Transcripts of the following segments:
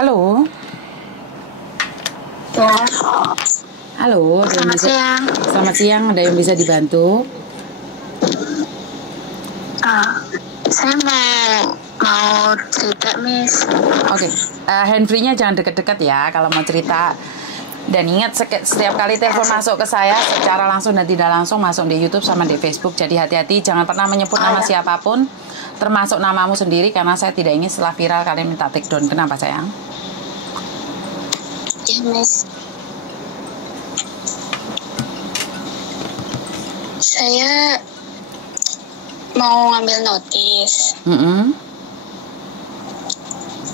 Halo. Ya. Halo, ada yang Selamat bisa, siang. selamat siang, ada yang bisa dibantu? Saya mau cerita, Miss. Oke, handfree-nya jangan deket-deket ya kalau mau cerita. Dan ingat, setiap kali telepon masuk ke saya secara langsung dan tidak langsung masuk di YouTube sama di Facebook. Jadi hati-hati, jangan pernah menyebut nama siapapun, termasuk namamu sendiri, karena saya tidak ingin setelah viral kalian minta take down. Kenapa sayang? Ya, Miss. Saya mau ngambil notis,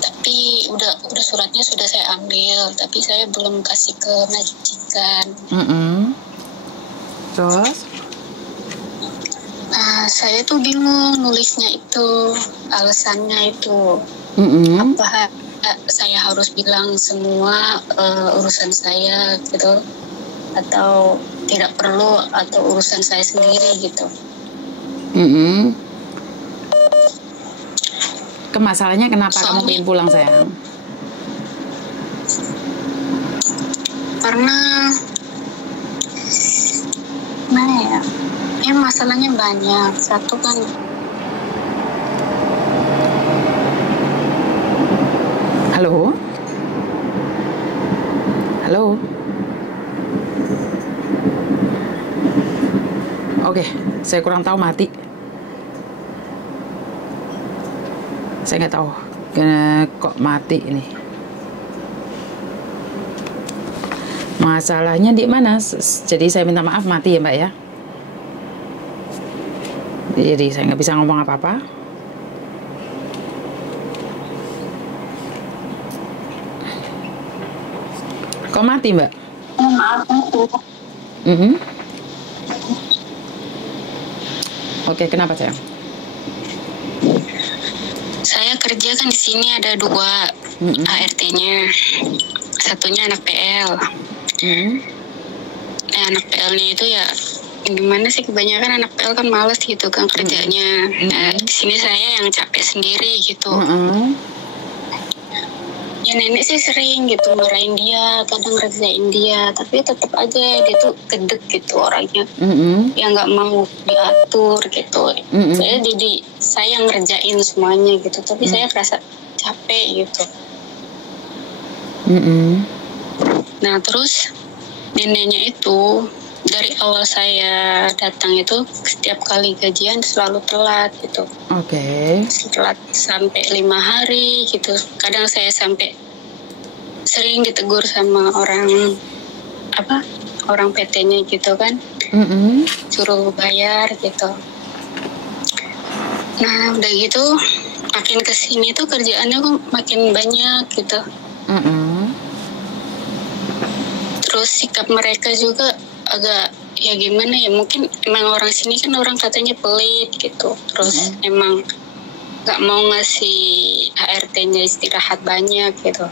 tapi udah suratnya sudah saya ambil, tapi saya belum kasih ke majikan. Terus? Saya tuh bingung nulisnya itu, alasannya itu. Apa saya harus bilang semua urusan saya gitu, atau tidak perlu, atau urusan saya sendiri gitu. Masalahnya kenapa kamu pengen pulang sayang? Karena mana ya? Ini masalahnya banyak. Satu kan Halo? Halo? Oke, saya kurang tahu mati. Saya nggak tahu kok mati ini. Masalahnya di mana? Jadi saya minta maaf mati ya Mbak ya. Jadi saya nggak bisa ngomong apa-apa. Kok mati Mbak? maaf. Oke, kenapa sayang? Saya kerja kan di sini ada 2 ART-nya. Satunya anak PL. Anak PL-nya itu ya gimana sih, kebanyakan anak PL kan males gitu kan kerjanya. Di sini saya yang capek sendiri gitu. Ya nenek sih sering gitu marahin dia, kadang ngerjain dia, tapi tetap aja dia tuh gedek gitu orangnya. Ya nggak mau diatur gitu. Saya yang ngerjain semuanya gitu, tapi saya merasa capek gitu. Nah terus neneknya itu dari awal saya datang itu setiap kali gajian selalu telat gitu. Telat sampai 5 hari gitu. Kadang saya sampai sering ditegur sama orang PT-nya gitu kan. Suruh bayar gitu. Nah udah gitu makin kesini tuh kerjaannya kok makin banyak gitu. Terus sikap mereka juga agak ya gimana ya, mungkin emang orang sini kan orang katanya pelit gitu. Terus emang nggak mau ngasih ART-nya istirahat banyak gitu.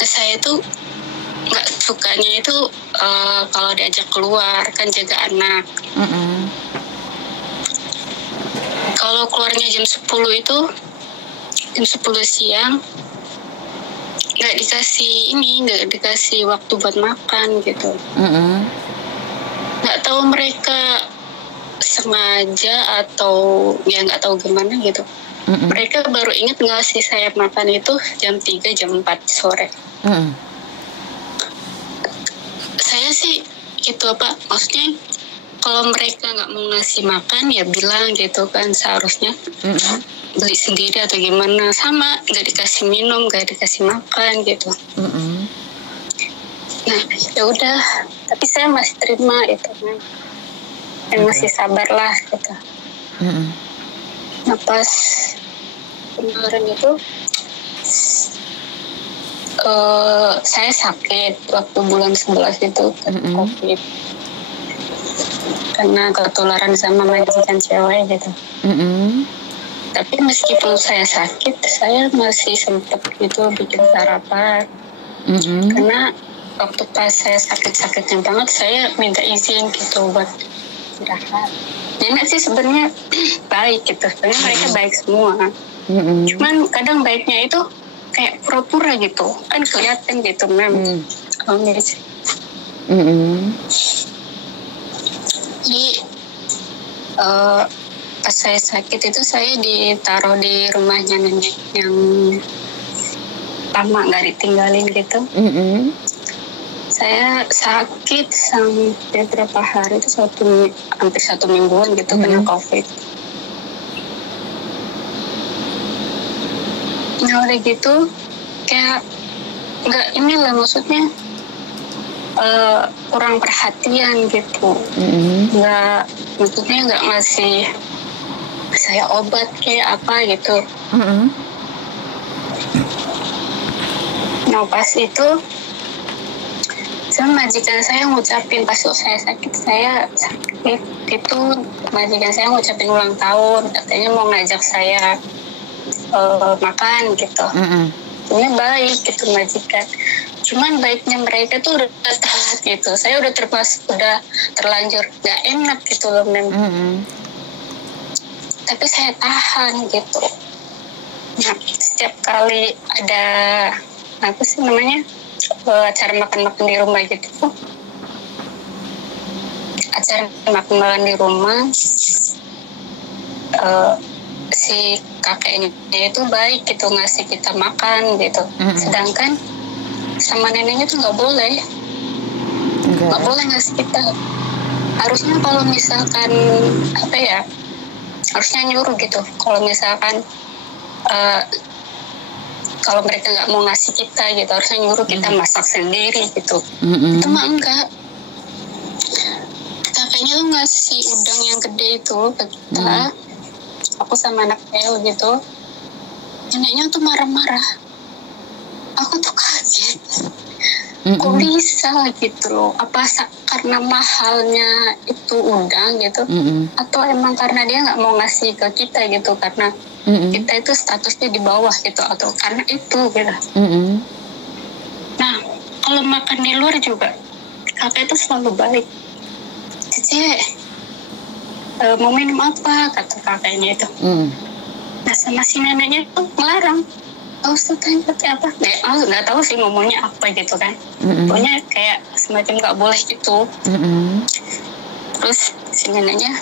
Saya tuh nggak sukanya itu kalau diajak keluar kan jaga anak. Kalau keluarnya jam 10 itu jam 10 siang nggak dikasih waktu buat makan gitu. Nggak tahu mereka sengaja atau ya nggak tahu gimana gitu. Mereka baru ingat ngasih saya makan itu jam 3 jam 4 sore. Saya sih gitu maksudnya kalau mereka nggak mau ngasih makan ya bilang gitu kan, seharusnya beli sendiri atau gimana. Sama nggak dikasih minum, nggak dikasih makan gitu. Nah ya udah, tapi saya masih terima itu kan, dan masih sabar lah gitu. Nah pas kemarin itu saya sakit waktu bulan 11 itu COVID, karena ketularan sama majikan cewek gitu. Tapi meskipun saya sakit, saya masih sempat gitu bikin sarapan. Karena waktu pas saya sakit-sakitnya banget, saya minta izin gitu buat istirahat. Nenek sih sebenarnya baik gitu, sebenarnya mereka baik semua. Cuman kadang baiknya itu kayak pura-pura gitu, kan kelihatan gitu mem. Jadi pas saya sakit itu saya ditaruh di rumahnya nenek yang lama nggak ditinggalin gitu. Saya sakit sampai berapa hari itu hampir 1 mingguan gitu kena COVID. Nah udah gitu kayak nggak inilah maksudnya kurang perhatian gitu. Maksudnya nggak ngasih saya obat kayak apa gitu. Nah pas itu majikan saya ngucapin pas saya sakit itu majikan saya ngucapin ulang tahun, katanya mau ngajak saya makan gitu. Ini baik gitu majikan. Cuman baiknya mereka tuh udah telat gitu. Saya udah terlanjur gak enak gitu loh mem. Tapi saya tahan gitu. Nah setiap kali ada apa sih namanya acara makan-makan di rumah gitu, acara makan-makan di rumah, si kakeknya itu baik gitu ngasih kita makan gitu. Sedangkan sama neneknya tuh nggak boleh ngasih kita. Harusnya kalau misalkan apa ya, harusnya nyuruh gitu. Kalau misalkan kalau mereka nggak mau ngasih kita gitu, harusnya nyuruh kita masak sendiri gitu. Itu mah enggak. Kakaknya tuh ngasih udang yang gede itu ke kita. Aku sama anak El gitu. Neneknya tuh marah-marah. Aku tuh kaget. Kok bisa gitu loh? Apa karena mahalnya itu udang gitu? Atau emang karena dia nggak mau ngasih ke kita gitu? Karena kita itu statusnya di bawah gitu, atau karena itu gitu. Nah kalau makan di luar juga kakak itu selalu baik. Cici mau minum apa, kata kakaknya itu. Nah sama si neneknya tuh ngelarang. Usah tanya apa, nggak tahu sih ngomongnya apa gitu kan. Pokoknya kayak semacam nggak boleh gitu. Terus si neneknya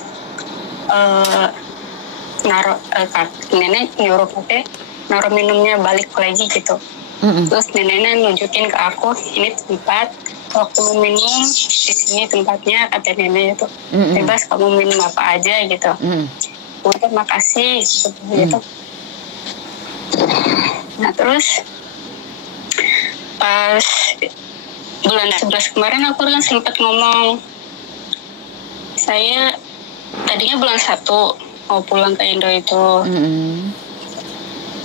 nenek nyuruh kakek naruh minumnya balik lagi gitu. Terus neneknya nunjukin ke aku, ini tempat waktu mau minum, di sini tempatnya, kata nenek itu. Bebas kamu minum apa aja gitu. Udah makasih gitu. Nah terus pas bulan 11 kemarin aku kan sempat ngomong, saya tadinya bulan 1 mau pulang ke Indo itu.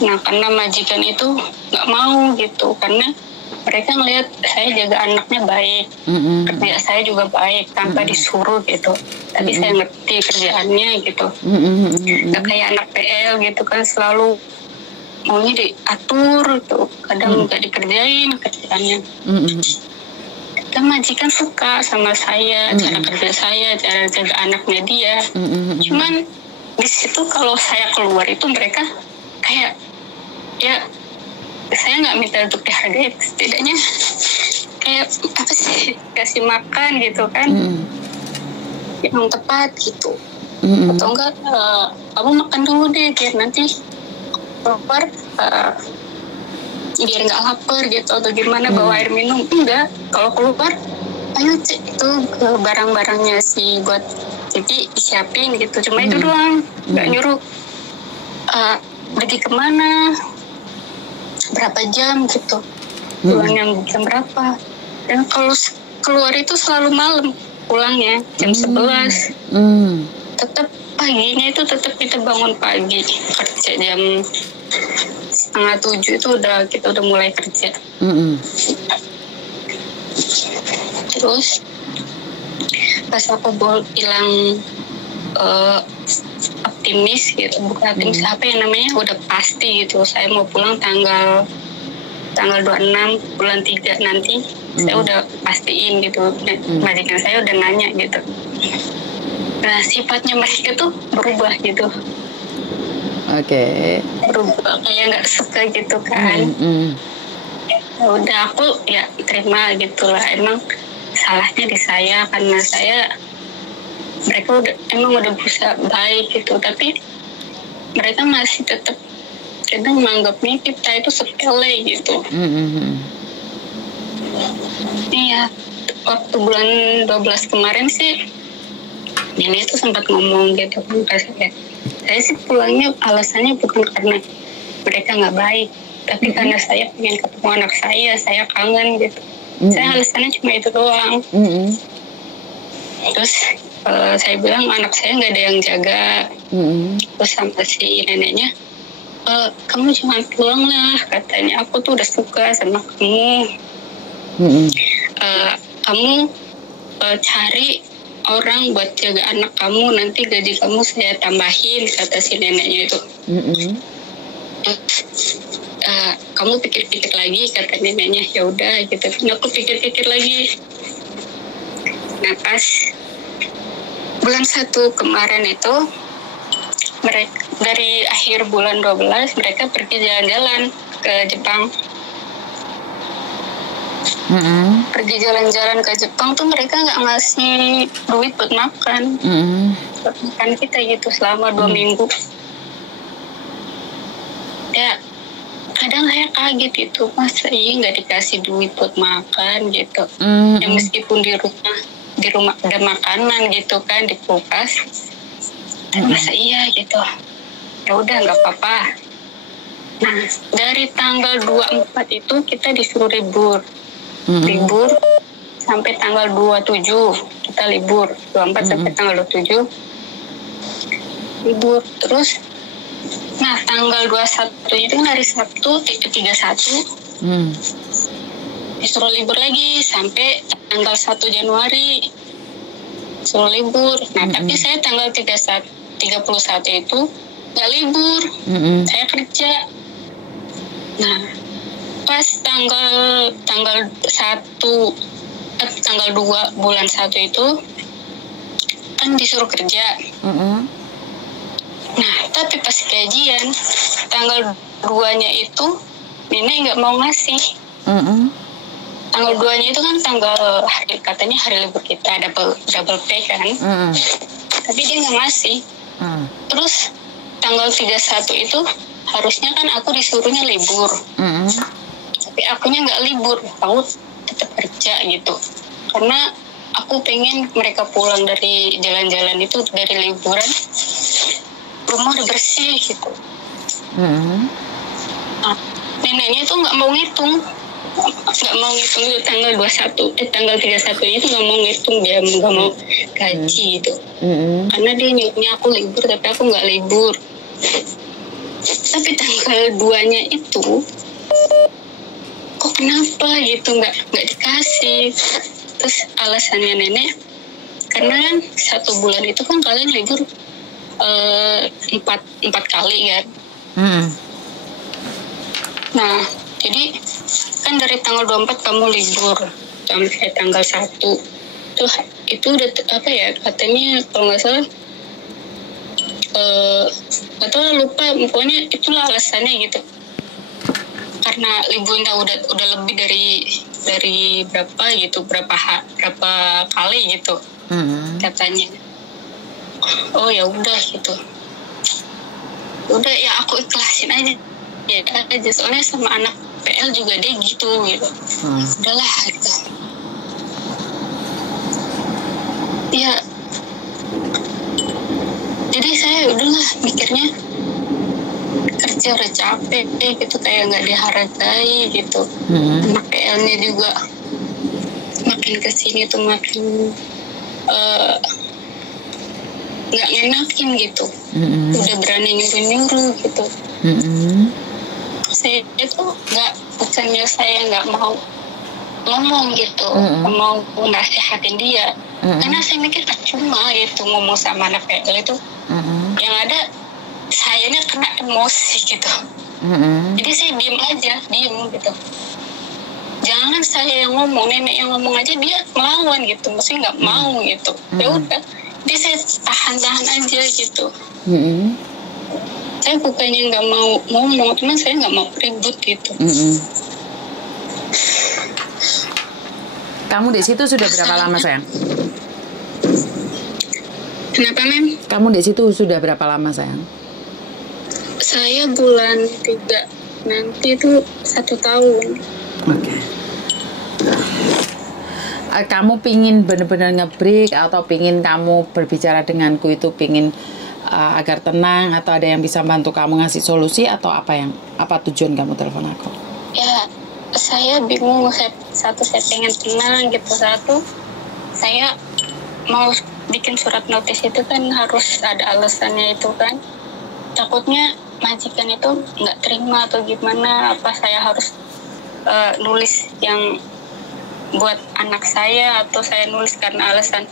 Nah karena majikan itu nggak mau gitu, karena mereka ngelihat saya jaga anaknya baik, kerja saya juga baik tanpa disuruh gitu. Tapi saya ngerti kerjaannya gitu, nggak kayak anak PL gitu kan, selalu maunya diatur tuh, kadang nggak dikerjain kerjaannya. Dan majikan suka sama saya, cara kerja saya, cara jaga anaknya dia. Cuman di situ kalau saya keluar itu mereka kayak ya saya nggak minta untuk dihargai, setidaknya kayak apa sih, kasih makan gitu kan, yang tepat gitu. Atau enggak kamu makan dulu deh biar nanti keluar biar nggak lapar gitu, atau gimana, bawa air minum. Enggak, kalau keluar ayo cek itu ke barang-barangnya sih buat jadi disiapin gitu. Cuma itu doang, nggak nyuruh pergi kemana, berapa jam gitu, pulangnya jam berapa. Dan kalau keluar itu selalu malam pulangnya, jam 11. Tetap paginya itu tetap kita bangun pagi, kerja jam 6:30 itu kita udah mulai kerja. Terus pas aku bilang optimis gitu, bukan optimis, apa yang namanya, udah pasti gitu saya mau pulang tanggal 26 bulan 3 nanti. Saya udah pastiin gitu, majikan saya udah nanya gitu. Nah sifatnya mereka tuh berubah gitu. Oke. berubah kayak nggak suka gitu kan. Ya udah aku ya terima gitulah, emang salahnya di saya karena mereka udah berusaha baik gitu, tapi mereka masih tetap kadang menganggapnya kita itu sepele gitu. Iya, waktu bulan 12 kemarin sih ini tuh sempat ngomong gitu kan ke saya sih pulangnya alasannya bukan karena mereka nggak baik, tapi karena saya pengen ketemu anak saya kangen gitu. Saya alasannya cuma itu doang. Terus saya bilang anak saya nggak ada yang jaga. Terus sama si neneknya, kamu jangan pulang lah katanya, aku tuh udah suka sama kamu. Kamu cari orang buat jaga anak kamu, nanti gaji kamu saya tambahin, kata si neneknya itu. Kamu pikir-pikir lagi, kata neneknya. Ya udah gitu kan, aku pikir-pikir lagi. Nah pas bulan 1 kemarin itu, mereka dari akhir bulan 12 mereka pergi jalan-jalan ke Jepang. Pergi jalan-jalan ke Jepang tuh mereka nggak ngasih duit buat makan. Buat makan kita gitu selama 2 minggu. Ya kadang saya kaget itu, masa iya nggak dikasih duit buat makan gitu. Ya meskipun di rumah ada makanan gitu kan di kulkas, masa iya gitu. Ya udah nggak apa-apa. Nah dari tanggal 24 itu kita disuruh libur sampai tanggal 27 kita libur, 24 sampai tanggal 27 libur. Terus nah tanggal 21 itu kan hari Sabtu, 31 disuruh libur lagi sampai tanggal 1 Januari suruh libur. Nah tapi saya tanggal 31 itu nggak libur, saya kerja. Nah pas tanggal 2 bulan 1 itu kan disuruh kerja. Nah tapi pas gajian tanggal 2-nya itu nenek nggak mau ngasih. Tanggal 2-nya itu kan katanya hari libur kita, double pay kan. Tapi dia nggak ngasih. Terus tanggal 31 itu harusnya kan aku disuruhnya libur. Tapi akunya nggak libur, aku tetap kerja gitu. Karena aku pengen mereka pulang dari jalan-jalan itu, dari liburan, rumah udah bersih gitu. Nah, neneknya tuh nggak mau ngitung itu tanggal 31 itu nggak mau ngitung, dia nggak mau gaji gitu. Karena dia nyuruhnya aku libur tapi aku nggak libur. Tapi tanggal 2-nya itu kok kenapa gitu nggak dikasih. Terus alasannya nenek karena kan 1 bulan itu kan kalian libur 4 kali kan. Nah jadi kan dari tanggal 24 kamu libur sampai tanggal 1 tuh itu udah apa ya katanya, kalau nggak salah atau lupa, pokoknya itulah alasannya gitu. Karena liburnya udah lebih dari berapa gitu, berapa kali gitu katanya. Oh ya udah gitu, udah ya aku ikhlasin aja soalnya sama anak PL juga dia gitu. Udahlah gitu ya. Jadi saya udahlah mikirnya kerja udah capek gitu, kayak nggak dihargai gitu. Anak PL-nya juga makin kesini tuh makin nggak ngenakin gitu. Udah berani nyuruh gitu. Saya itu bukannya saya nggak mau ngomong gitu, mau nasihatin dia, karena saya mikir cuma itu ngomong sama anak PL itu, yang ada sayanya kena emosi gitu. Jadi saya diem gitu. Jangan saya yang ngomong, nenek yang ngomong aja dia melawan gitu, maksudnya nggak mau gitu. Ya udah, dia saya tahan aja gitu. saya bukannya nggak mau ngomong, cuman saya nggak mau ribut gitu. Kamu di situ sudah berapa lama sayang? Kenapa Mem? Kamu di situ sudah berapa lama sayang? Saya bulan 3 nanti itu 1 tahun. Oke. Kamu pingin benar-benar nge-break atau pingin kamu berbicara denganku itu pingin agar tenang, atau ada yang bisa bantu kamu ngasih solusi, atau apa tujuan kamu telepon aku? Ya, saya bingung. Satu saya pengen tenang gitu, satu saya mau bikin surat notis itu kan harus ada alasannya itu kan. Takutnya majikan itu nggak terima atau gimana, apa saya harus nulis yang buat anak saya, atau saya nulis karena alasan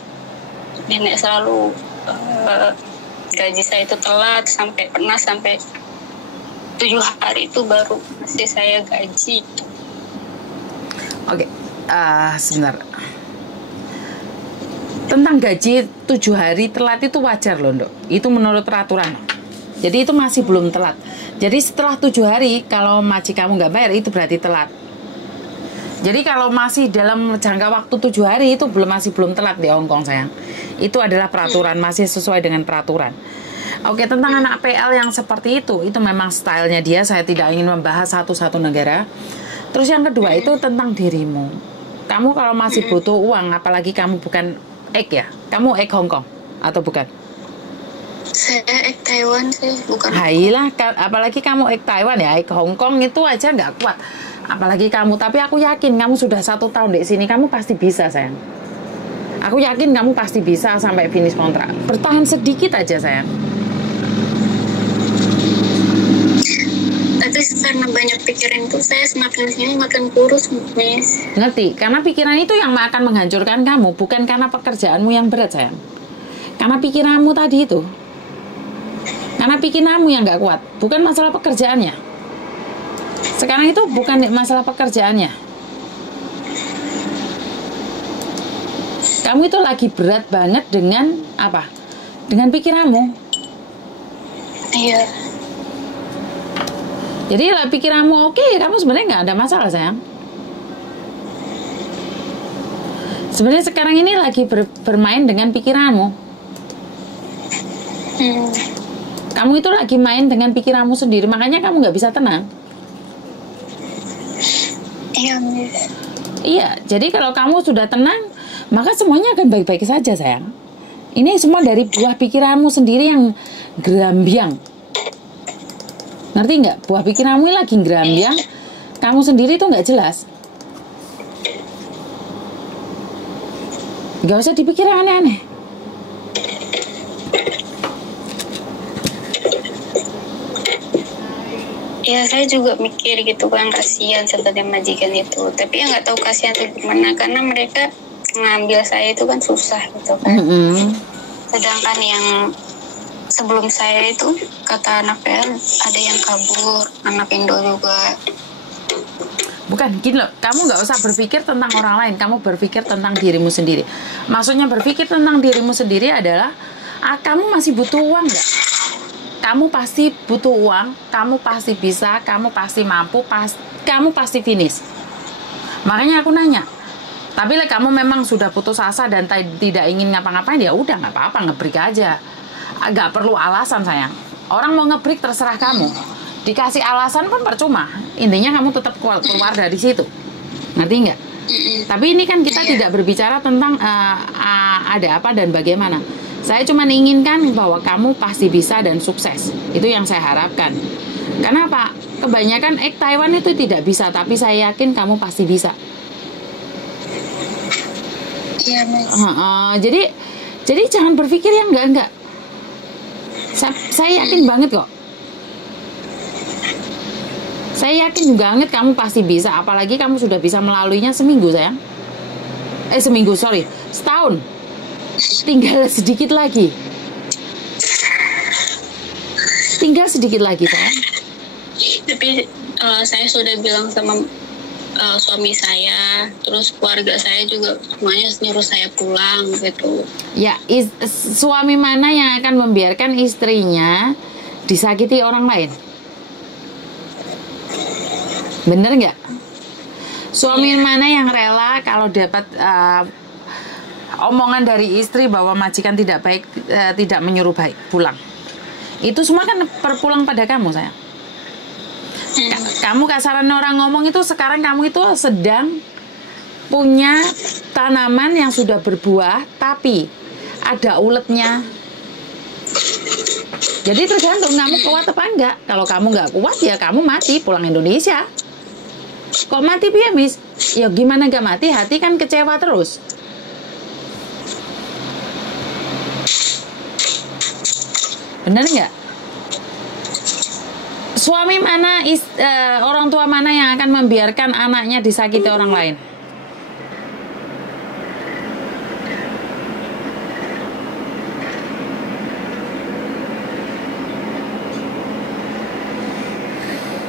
nenek selalu gaji saya itu telat, pernah sampai 7 hari itu baru masih saya gaji. Oke, sebentar. Tentang gaji 7 hari telat itu wajar loh, Ndok. Itu menurut peraturan. Jadi itu masih belum telat. Jadi setelah 7 hari kalau maji kamu nggak bayar itu berarti telat. Jadi kalau masih dalam jangka waktu 7 hari itu masih belum telat di Hongkong sayang. Itu adalah peraturan, masih sesuai dengan peraturan. Oke, tentang anak PL yang seperti itu memang stylenya dia. Saya tidak ingin membahas satu-satu negara. Terus yang kedua itu tentang dirimu. Kamu kalau masih butuh uang, apalagi kamu bukan egg ya? Kamu egg Hongkong atau bukan? Saya egg Taiwan sih, bukan. Hailah, apalagi kamu egg Taiwan ya, egg Hongkong itu aja nggak kuat. Apalagi kamu, tapi aku yakin kamu sudah 1 tahun di sini, kamu pasti bisa sayang. Aku yakin kamu pasti bisa sampai finish kontrak. Bertahan sedikit aja sayang. Tapi karena banyak pikiran itu, saya semakin sini makin kurus, Miss. Ngerti? Karena pikiran itu yang akan menghancurkan kamu, bukan karena pekerjaanmu yang berat sayang. Karena pikiranmu tadi itu. Karena pikiranmu yang nggak kuat, bukan masalah pekerjaannya. Sekarang itu bukan masalah pekerjaannya. Kamu itu lagi berat banget dengan apa? Dengan pikiranmu. Iya. Jadi lah pikiranmu oke, kamu sebenarnya nggak ada masalah sayang. Sebenarnya sekarang ini lagi bermain dengan pikiranmu. Kamu itu lagi main dengan pikiranmu sendiri, makanya kamu nggak bisa tenang. Iya, Miss. Iya, jadi kalau kamu sudah tenang, maka semuanya akan baik-baik saja sayang. Ini semua dari buah pikiranmu sendiri yang gerambiang. Ngerti nggak? Buah pikiranmu lagi gerambiang, kamu sendiri tuh nggak jelas. Nggak usah dipikir aneh-aneh. Ya, saya juga mikir gitu kan, kasihan sebagai majikan itu. Tapi ya nggak tahu kasihan itu gimana, karena mereka ngambil saya itu kan susah gitu kan. Sedangkan yang sebelum saya itu, kata anak PL, ada yang kabur, anak Indo juga. Bukan, gini loh, kamu nggak usah berpikir tentang orang lain, kamu berpikir tentang dirimu sendiri. Maksudnya berpikir tentang dirimu sendiri adalah, kamu masih butuh uang nggak? Kamu pasti butuh uang, kamu pasti bisa, kamu pasti mampu, kamu pasti finish. Makanya aku nanya. Tapi kamu memang sudah putus asa dan tidak ingin ngapa-ngapain, ya udah nggak apa-apa, nge-break aja. Nggak perlu alasan sayang. Orang mau nge-break terserah kamu. Dikasih alasan pun percuma. Intinya kamu tetap keluar dari situ. Ngerti nggak? Tapi ini kan kita tidak berbicara tentang ada apa dan bagaimana. Saya cuma inginkan bahwa kamu pasti bisa dan sukses. Itu yang saya harapkan. Karena apa? Kebanyakan egg Taiwan itu tidak bisa, tapi saya yakin kamu pasti bisa. Iya, Mas. Jadi jangan berpikir yang enggak. Saya yakin banget kok. Saya yakin banget kamu pasti bisa. Apalagi kamu sudah bisa melaluinya seminggu sayang. Setahun. Tinggal sedikit lagi sayang. Tapi saya sudah bilang sama suami saya, terus keluarga saya juga semuanya nyuruh saya pulang gitu. Ya, suami mana yang akan membiarkan istrinya disakiti orang lain? Bener nggak? Suami mana yang rela kalau dapat omongan dari istri bahwa majikan tidak baik, tidak menyuruh baik, pulang? Itu semua kan berpulang pada kamu, sayang. Kamu kasaran orang ngomong itu, sekarang kamu itu sedang punya tanaman yang sudah berbuah, tapi ada uletnya. Jadi tergantung kamu kuat apa enggak. Kalau kamu nggak kuat ya kamu mati, pulang Indonesia. Kok mati piye, Miss? Ya gimana gak mati, hati kan kecewa terus. Bener nggak? Suami mana, orang tua mana yang akan membiarkan anaknya disakiti orang lain?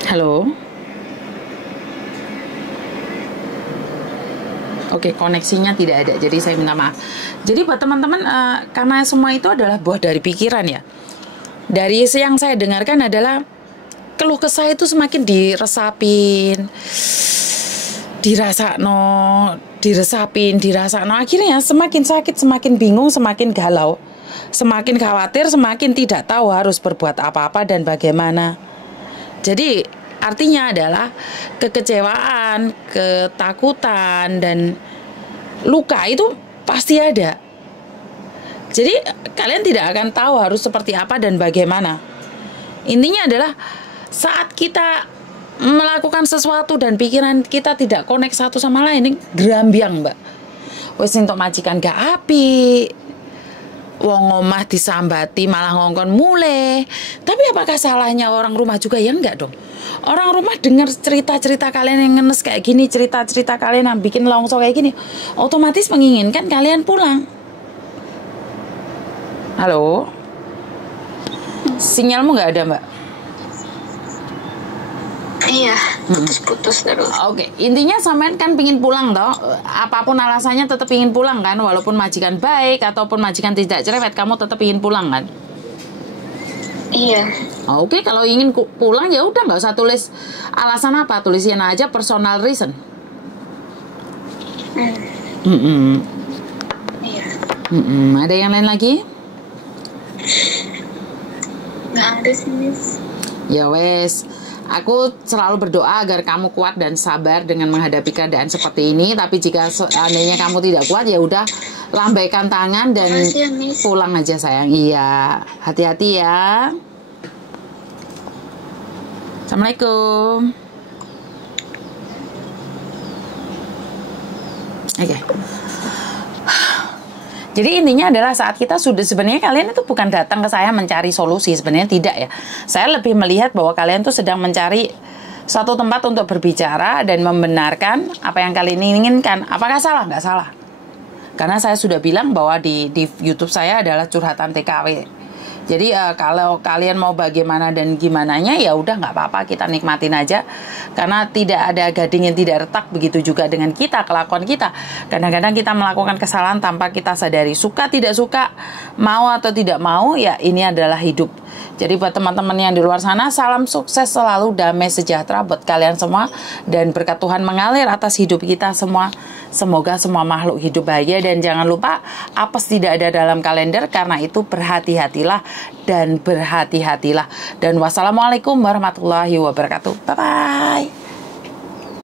Halo? Oke, koneksinya tidak ada, jadi saya minta maaf. Jadi buat teman-teman, karena semua itu adalah buah dari pikiran ya. Dari yang saya dengarkan adalah keluh kesah itu semakin diresapin, diresapin, akhirnya semakin sakit, semakin bingung, semakin galau, semakin khawatir, semakin tidak tahu harus berbuat apa-apa dan bagaimana. Jadi artinya adalah kekecewaan, ketakutan, dan luka itu pasti ada. Jadi kalian tidak akan tahu harus seperti apa dan bagaimana. Intinya adalah saat kita melakukan sesuatu dan pikiran kita tidak connect satu sama lain, ini gerambiang, Mbak. Wes entuk majikan gak apik, wong omah disambati malah ngongkon mulai. Tapi apakah salahnya orang rumah juga? Ya enggak dong. Orang rumah dengar cerita-cerita kalian yang ngenes kayak gini, cerita-cerita kalian yang bikin longso kayak gini, otomatis menginginkan kalian pulang. Halo? Sinyalmu nggak ada, Mbak? Iya, putus-putus terus. Oke, intinya sampean kan pingin pulang toh. Apapun alasannya tetap pingin pulang kan, walaupun majikan baik ataupun majikan tidak cerewet, kamu tetap pingin pulang kan? Iya. Oke, kalau ingin pulang ya udah, nggak usah tulis alasan apa, tulisin aja personal reason. Iya. Ada yang lain lagi? Nggak ada sih, Miss. Ya wes, aku selalu berdoa agar kamu kuat dan sabar dengan menghadapi keadaan seperti ini. Tapi jika seandainya kamu tidak kuat, ya udah lambaikan tangan dan Makasih ya, Miss. pulang aja sayang. Iya, hati-hati ya. Assalamualaikum. Oke. Jadi intinya adalah saat kita sudah, sebenarnya kalian itu bukan datang ke saya mencari solusi, sebenarnya tidak ya. Saya lebih melihat bahwa kalian tuh sedang mencari suatu tempat untuk berbicara dan membenarkan apa yang kalian inginkan. Apakah salah? Nggak salah. Karena saya sudah bilang bahwa di YouTube saya adalah curhatan TKW. Jadi kalau kalian mau bagaimana dan gimananya, ya udah nggak apa-apa, kita nikmatin aja. Karena tidak ada gading yang tidak retak, begitu juga dengan kita, kelakuan kita. Kadang-kadang kita melakukan kesalahan tanpa kita sadari. Suka tidak suka, mau atau tidak mau, ya ini adalah hidup. Jadi buat teman-teman yang di luar sana, salam sukses selalu, damai sejahtera buat kalian semua, dan berkat Tuhan mengalir atas hidup kita semua. Semoga semua makhluk hidup bahagia, dan jangan lupa apes tidak ada dalam kalender. Karena itu berhati-hatilah dan berhati-hatilah. Dan wassalamualaikum warahmatullahi wabarakatuh. Bye-bye.